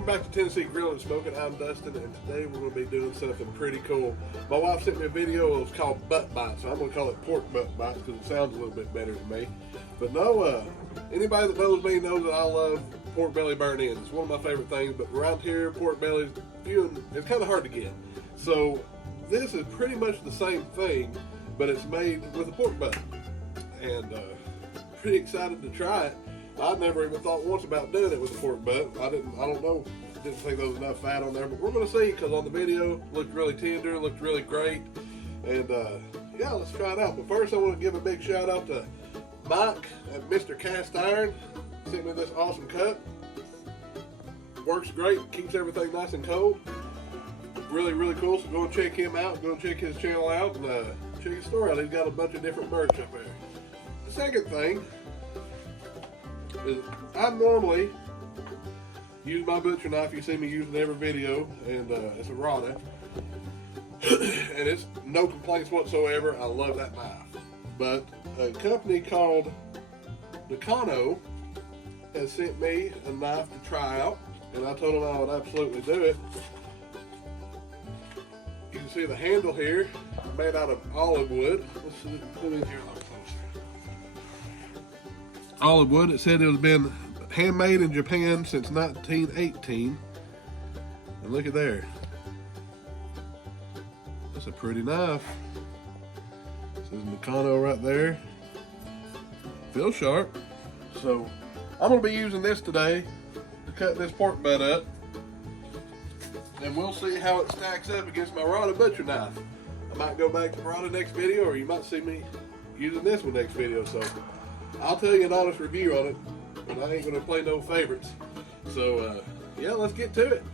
Welcome back to Tennessee Grill and Smoking. I'm Dustin, and today we're going to be doing something pretty cool. My wife sent me a video. It was called butt bites, so I'm going to call it pork butt bites because it sounds a little bit better to me. But no, anybody that knows me knows that I love pork belly burnt ends. It's one of my favorite things. But around here, pork bellies, it's kind of hard to get. So this is pretty much the same thing, but it's made with a pork butt, and pretty excited to try it. I never even thought once about doing it with a pork butt. I don't know. Didn't think there was enough fat on there, but we're going to see because on the video it looked really tender, looked really great, and yeah, let's try it out. But first, I want to give a big shout out to Mike at Mr. Cast Iron. Sent me this awesome cut. Works great, keeps everything nice and cold. Really, really cool. So go and check him out. Go and check his channel out and check his store out. He's got a bunch of different merch up there. The second thing is I normally use my butcher knife. You see me using every video, and it's a Rada, and it's no complaints whatsoever. I love that knife. But a company called Nakano has sent me a knife to try out, and I told them I would absolutely do it. You can see the handle here, made out of olive wood. Let's put it in here a little closer. Olive wood. It said it was been handmade in Japan since 1918. And look at there. That's a pretty knife. It says Nakano right there. Feels sharp. So I'm going to be using this today to cut this pork butt up. And we'll see how it stacks up against my Rada butcher knife. I might go back to Rada next video, or you might see me using this one next video. So I'll tell you an honest review on it, but I ain't gonna play no favorites. So yeah, let's get to it.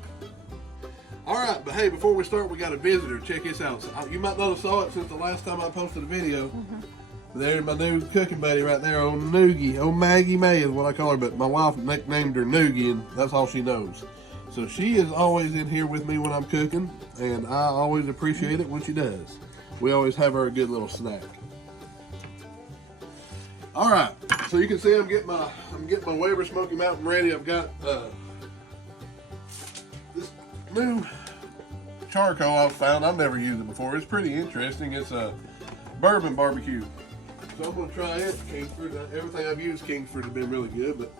All right, but hey, before we start, we got a visitor. Check this out. So, you might not have saw it since the last time I posted a video. There's my new cooking buddy right there, old Noogie. Old Maggie May is what I call her, but my wife nicknamed her Noogie, and that's all she knows. So she is always in here with me when I'm cooking, and I always appreciate it when she does. We always have her a good little snack. All right, so you can see I'm getting my Weber Smoky Mountain ready. I've got this new charcoal I've found. I've never used it before. It's pretty interesting. It's a bourbon barbecue. So I'm gonna try it. Kingsford. Everything I've used Kingsford has been really good, but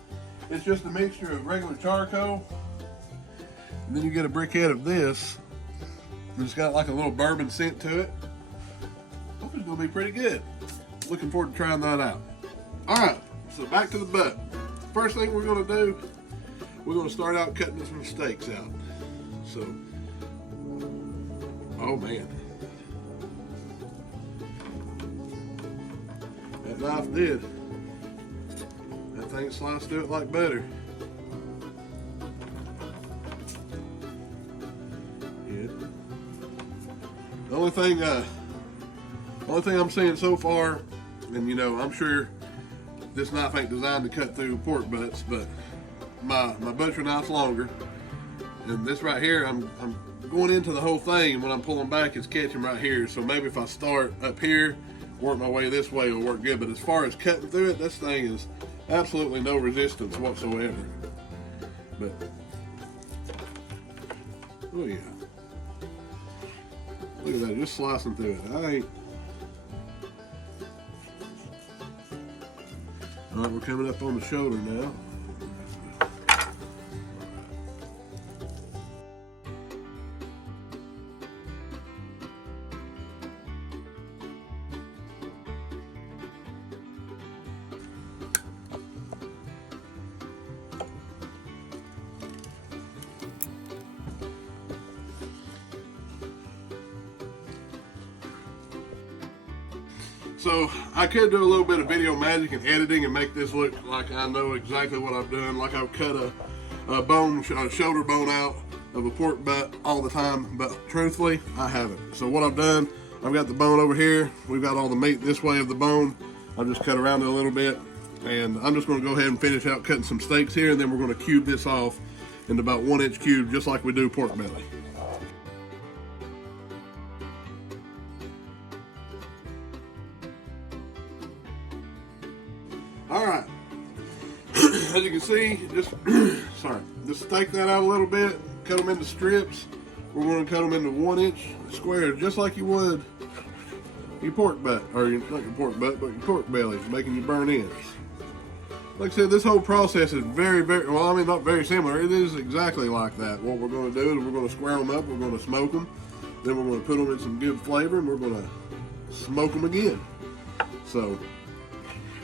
it's just a mixture of regular charcoal. And then you get a briquette of this, and it's got like a little bourbon scent to it. Hope it's gonna be pretty good. Looking forward to trying that out. All right, so back to the butt. First thing we're gonna do, we're gonna start out cutting some steaks out. So, oh man. That knife did. That thing sliced through it like butter. The only thing I'm seeing so far, and you know, I'm sure this knife ain't designed to cut through pork butts, but my butcher knife's longer, and this right here, I'm going into the whole thing. When I'm pulling back, it's catching right here. So maybe if I start up here, work my way this way, it'll work good. But as far as cutting through it, this thing is absolutely no resistance whatsoever. But oh yeah. Look at that, just slicing through it. All right, we're coming up on the shoulder now. So I could do a little bit of video magic and editing and make this look like I know exactly what I'm doing, like I've cut a shoulder bone out of a pork butt all the time, but truthfully, I haven't. So what I've done, I've got the bone over here. We've got all the meat this way of the bone. I've just cut around it a little bit, and I'm just going to go ahead and finish out cutting some steaks here, and then we're going to cube this off into about 1-inch cube, just like we do pork belly. All right. as you can see, just just stake that out a little bit, cut them into strips. We're going to cut them into 1-inch squares, just like you would your pork butt, or not your pork butt, but your pork belly, making your burnt ends. Like I said, this whole process is very, well, I mean, not very similar. It is exactly like that. What we're going to do is we're going to square them up, we're going to smoke them, then we're going to put them in some good flavor, and we're going to smoke them again. So,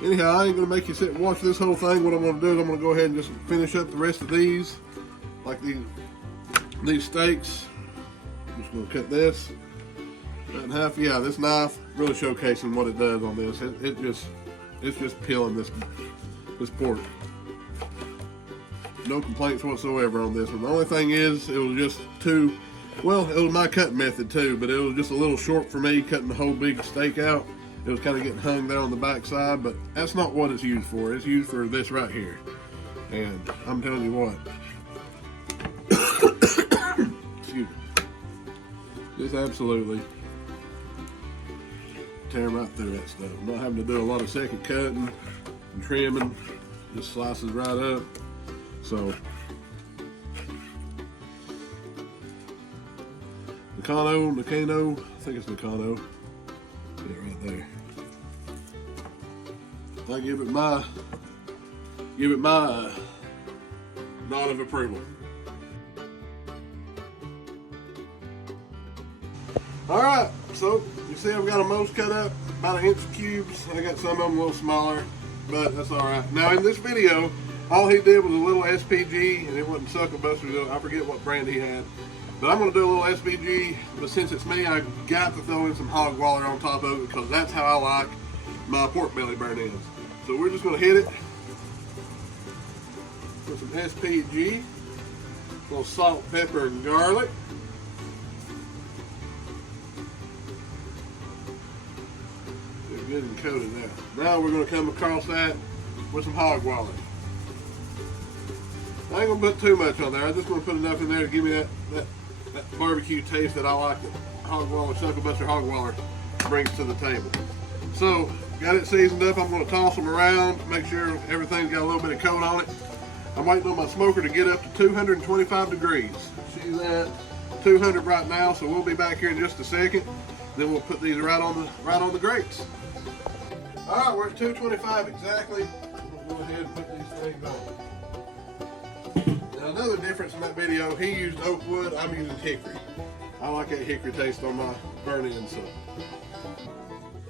anyhow, I ain't going to make you sit and watch this whole thing. What I'm going to do is I'm going to go ahead and just finish up the rest of these, like these steaks. I'm just going to cut this in half. Yeah, this knife really showcasing what it does on this. It's just peeling this pork. No complaints whatsoever on this one. The only thing is, it was just too, well, it was my cutting method too, but it was just a little short for me cutting the whole big steak out. It was kind of getting hung there on the back side, but that's not what it's used for. It's used for this right here. And I'm telling you what, excuse me, just absolutely tearing right through that stuff. I'm not having to do a lot of second cutting and trimming. Just slices right up. So Nakano, I think it's Nakano. Yeah, right there. I give it my nod of approval. All right, so you see I've got them most cut up about 1 inch cubes. I got some of them a little smaller, but that's all right. Now in this video, all he did was a little SPG, and it wasn't Suckle Buster. I forget what brand he had, but I'm gonna do a little SPG. But since it's me, I got to throw in some hog waller on top of it because that's how I like my pork belly burnt ends. So we're just gonna hit it with some SPG, a little salt, pepper, and garlic. Good and coated now. Now we're going to come across that with some hog waller. I ain't going to put too much on there. I just want to put enough in there to give me that barbecue taste that I like that hog waller, Suckle Buster hog waller brings to the table. So, got it seasoned up. I'm going to toss them around, make sure everything's got a little bit of coat on it. I'm waiting on my smoker to get up to 225 degrees. She's at 200 right now, so we'll be back here in just a second. Then we'll put these right on the grates. All right, we're at 225 exactly. We'll go ahead and put these things on. Now another difference in that video, he used oak wood, I'm using hickory. I like that hickory taste on my burnt ends, so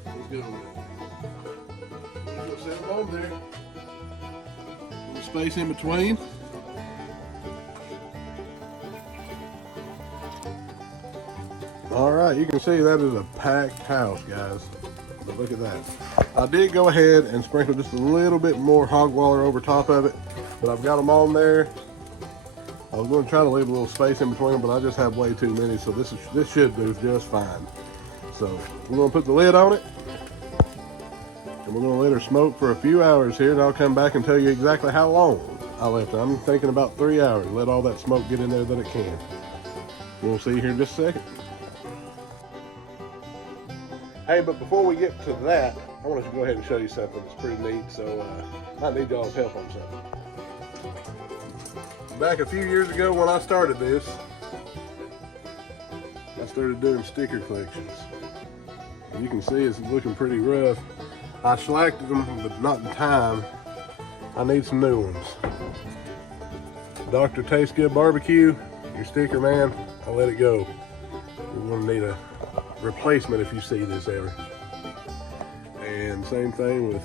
let's go with it. We're gonna set them on there. A little space in between. All right, you can see that is a packed house, guys. But look at that. I did go ahead and sprinkle just a little bit more hog waller over top of it, but I've got them on there. I was going to try to leave a little space in between them, but I just have way too many, so this should do just fine. So we're going to put the lid on it, and we're going to let her smoke for a few hours here, and I'll come back and tell you exactly how long I left it. I'm thinking about 3 hours. Let all that smoke get in there that it can. We'll see here in just a second. Hey, but before we get to that, I want to go ahead and show you something that's pretty neat, so I need y'all's help on something. Back a few years ago when I started this, I started doing sticker collections. And you can see it's looking pretty rough. I shellacked them, but not in time. I need some new ones. Dr. Taste Good Barbecue, your sticker man, I'll let it go. We're going to need a replacement if you see this ever. And same thing with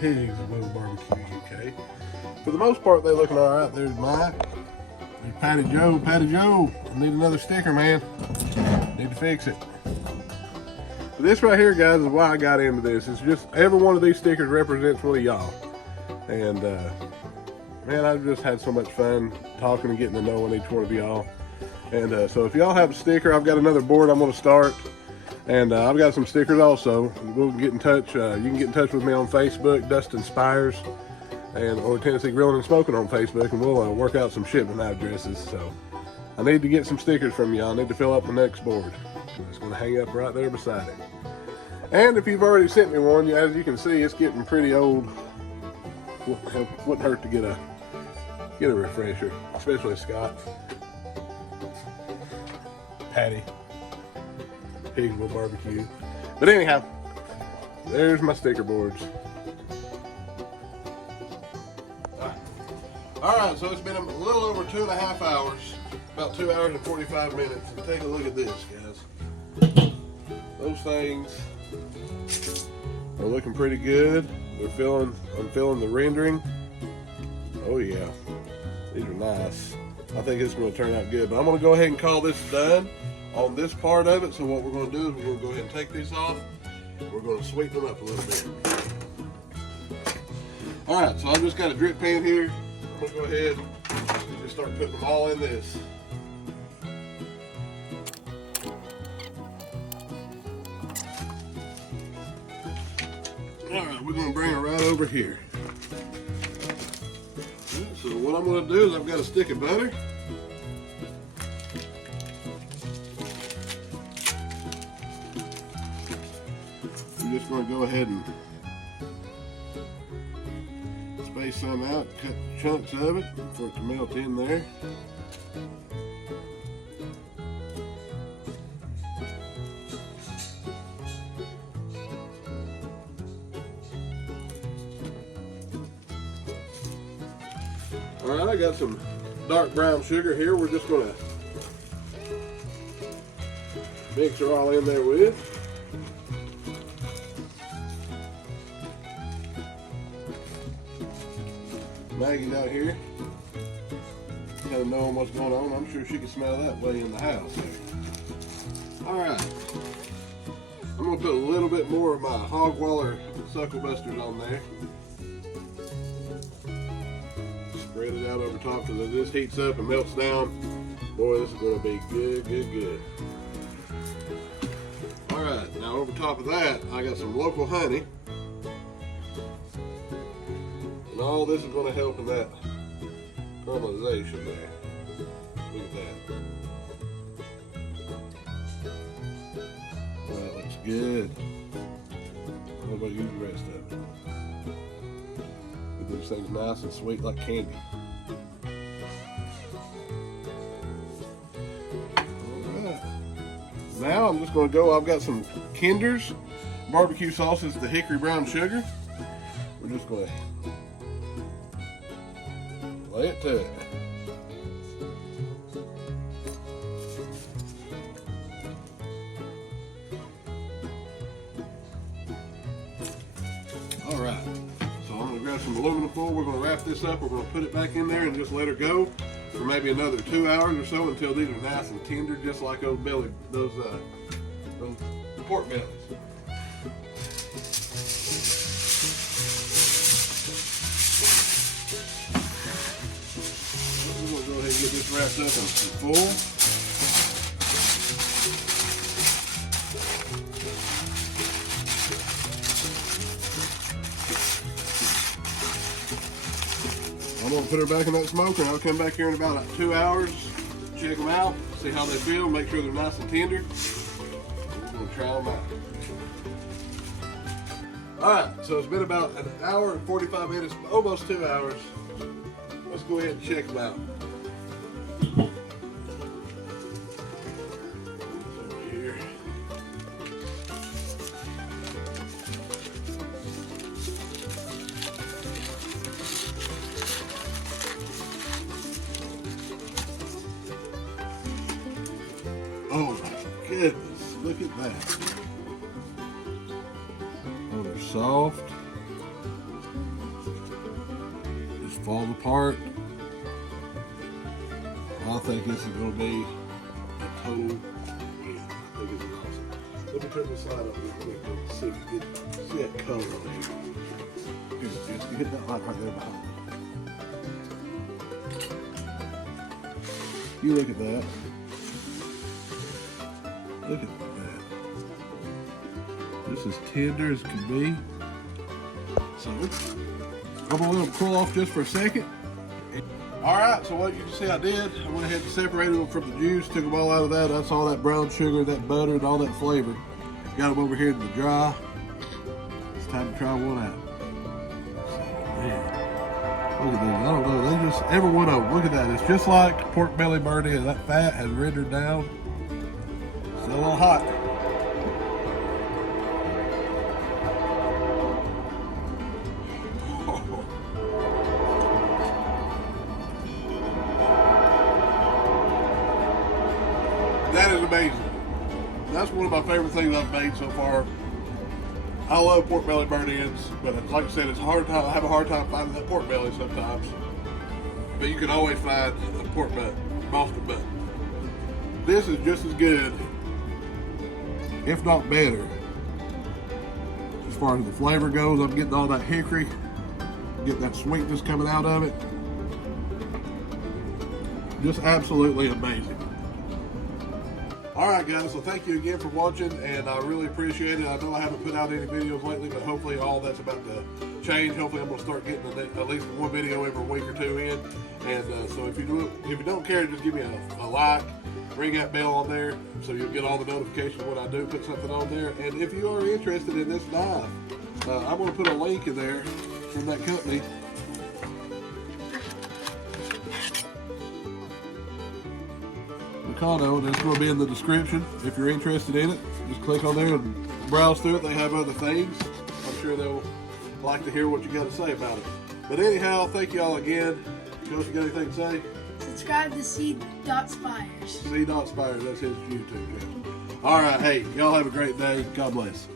Pigs Above Barbecue UK. For the most part, they're looking all right. There's mine. There's Patty Joe. Patty Joe, I need another sticker, man. Need to fix it. But this right here, guys, is why I got into this. It's just every one of these stickers represents one of y'all. And man, I've just had so much fun talking and getting to know each one of y'all. And so if y'all have a sticker, I've got another board I'm going to start. And I've got some stickers also. We'll get in touch. You can get in touch with me on Facebook, Dustin Spires, or Tennessee Grilling and Smoking on Facebook, and we'll work out some shipment addresses. So I need to get some stickers from y'all. I need to fill up my next board. It's going to hang up right there beside it. And if you've already sent me one, as you can see, it's getting pretty old wouldn't hurt to get a refresher, especially Scott. Patty, Pigville barbecue. But anyhow, there's my sticker boards. All right, so it's been a little over 2.5 hours, about 2 hours and 45 minutes. And take a look at this, guys. Those things are looking pretty good. I'm feeling the rendering. Oh yeah, these are nice. I think it's going to turn out good. But I'm going to go ahead and call this done on this part of it. So what we're going to do is we're going to go ahead and take these off. We're going to sweeten them up a little bit. All right, so I've just got a drip pan here. I'm going to go ahead and just start putting them all in this. All right, we're going to bring it right over here. So what I'm going to do is I've got a stick of butter. I'm just going to go ahead and space some out, cut chunks of it for it to melt in there. All right, I got some dark brown sugar here. We're just going to mix her all in there with. Maggie's out here, kind of knowing what's going on. I'm sure she can smell that way in the house. All right, I'm going to put a little bit more of my Hogwaller Suckle Busters on there. Spread it out over top because as this heats up and melts down, boy, this is going to be good, good, good. All right, now over top of that, I got some local honey. And all this is going to help in that caramelization there. Look at that. That looks good. What about you, the rest of it? Get these things nice and sweet like candy. Alright. Now I'm just going to go, I've got some Kinder's barbecue sauces, the hickory brown sugar. We're just going to lay it to it. All right, so I'm gonna grab some aluminum foil. We're gonna wrap this up. We're gonna put it back in there and just let her go for maybe another 2 hours or so until these are nice and tender, just like those pork bellies. Go ahead and get this wrapped up in some foil. I'm going to put her back in that smoker and I'll come back here in about 2 hours, check them out, see how they feel, make sure they're nice and tender. We're going to try them out. Alright, so it's been about 1 hour and 45 minutes, almost 2 hours. Let's go ahead and check them out. Over here. Oh my goodness, look at that. Oh, they're soft. Just falls apart. I think this is going to be a total win. I think it's awesome. Let me turn this light up real quick to see if you can see that color on here. Just hit that light right there behind me. You look at that. Look at that. This is tender as can be. So I'm going to let them cool off just for a second. Alright, so what you can see I did, I went ahead and separated them from the juice, took them all out of that. That's all that brown sugar, that butter, and all that flavor. Got them over here to the dry. It's time to try one out. So, man. Look at these. I don't know. They just, every one of them. Look at that. It's just like pork belly birdie, and that fat has rendered down. Still a little hot. That is amazing. That's one of my favorite things I've made so far. I love pork belly burnt ends, but like I said, it's hard. I have a hard time finding that pork belly sometimes. But you can always find a pork butt, Boston butt. This is just as good, if not better, as far as the flavor goes. I'm getting all that hickory, getting that sweetness coming out of it. Just absolutely amazing. Alright guys, so thank you again for watching, and I really appreciate it. I know I haven't put out any videos lately, but hopefully all that's about to change. Hopefully I'm going to start getting at least one video every week or two in. And so if you don't care, just give me a like, ring that bell on there so you'll get all the notifications when I do put something on there. And if you are interested in this knife, I'm going to put a link in there from that company. Mikado, and it's going to be in the description. If you're interested in it, just click on there and browse through it. They have other things. I'm sure they'll like to hear what you got to say about it. But anyhow, thank you all again. Coach, you got anything to say? Subscribe to C.Spires. C.Spires, that's his YouTube channel. All right, hey, y'all have a great day. God bless.